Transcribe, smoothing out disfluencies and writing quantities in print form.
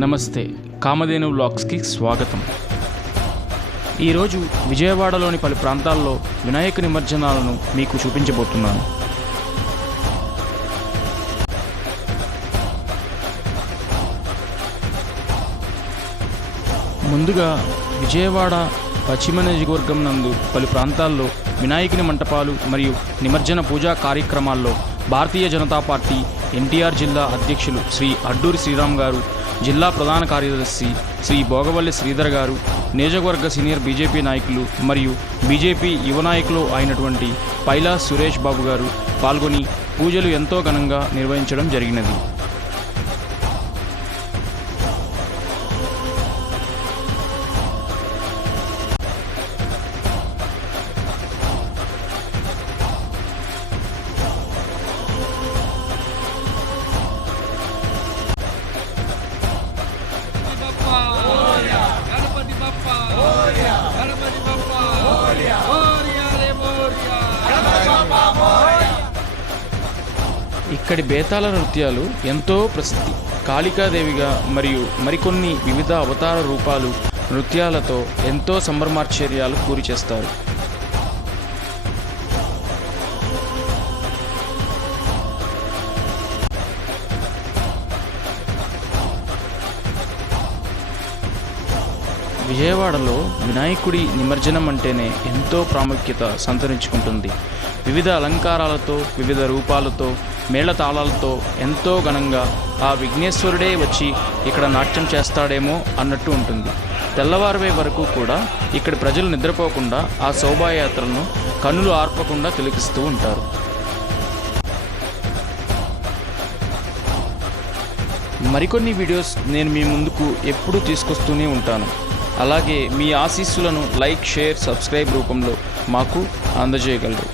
నమస్తే, కామధేను వ్లాగ్స్కి స్వాగతం. ఈరోజు విజయవాడలోని పలు ప్రాంతాల్లో వినాయక నిమజ్జనాలను మీకు చూపించబోతున్నాను. ముందుగా విజయవాడ పశ్చిమ నియోజకవర్గం నందు పలు ప్రాంతాల్లో వినాయకుని మంటపాలు మరియు నిమజ్జన పూజా కార్యక్రమాల్లో భారతీయ జనతా పార్టీ ఎన్టీఆర్ జిల్లా అధ్యక్షులు శ్రీ అడ్డూరి శ్రీరామ్ గారు, జిల్లా ప్రధాన కార్యదర్శి శ్రీ భోగవల్లి శ్రీధర్ గారు, నియోజకవర్గ సీనియర్ బీజేపీ నాయకులు మరియు బీజేపీ యువ నాయకులు అయినటువంటి పైలా సురేష్ బాబు గారు పాల్గొని పూజలు ఎంతో ఘనంగా నిర్వహించడం జరిగినది. ఇక్కడి బేతాళ నృత్యాలు ఎంతో ప్రసిద్ధి. కాళికాదేవిగా మరియు మరికొన్ని వివిధ అవతార రూపాలు నృత్యాలతో ఎంతో సంభ్రమాశ్చర్యాలు పూరి చేస్తారు. విజయవాడలో వినాయకుడి నిమజ్జనం అంటేనే ఎంతో ప్రాముఖ్యత సంతరించుకుంటుంది. వివిధ అలంకారాలతో, వివిధ రూపాలతో, మేళతాళాలతో ఎంతో ఘనంగా ఆ విఘ్నేశ్వరుడే వచ్చి ఇక్కడ నాట్యం చేస్తాడేమో అన్నట్టు ఉంటుంది. తెల్లవారువే వరకు కూడా ఇక్కడి ప్రజలు నిద్రపోకుండా ఆ శోభాయాత్రలను కన్నులు ఆర్పకుండా తిలకిస్తూ ఉంటారు. మరికొన్ని వీడియోస్ నేను మీ ముందుకు ఎప్పుడూ తీసుకొస్తూనే ఉంటాను. అలాగే మీ ఆశీస్సులను లైక్, షేర్, సబ్స్క్రైబ్ రూపంలో మాకు అందజేయగలరు.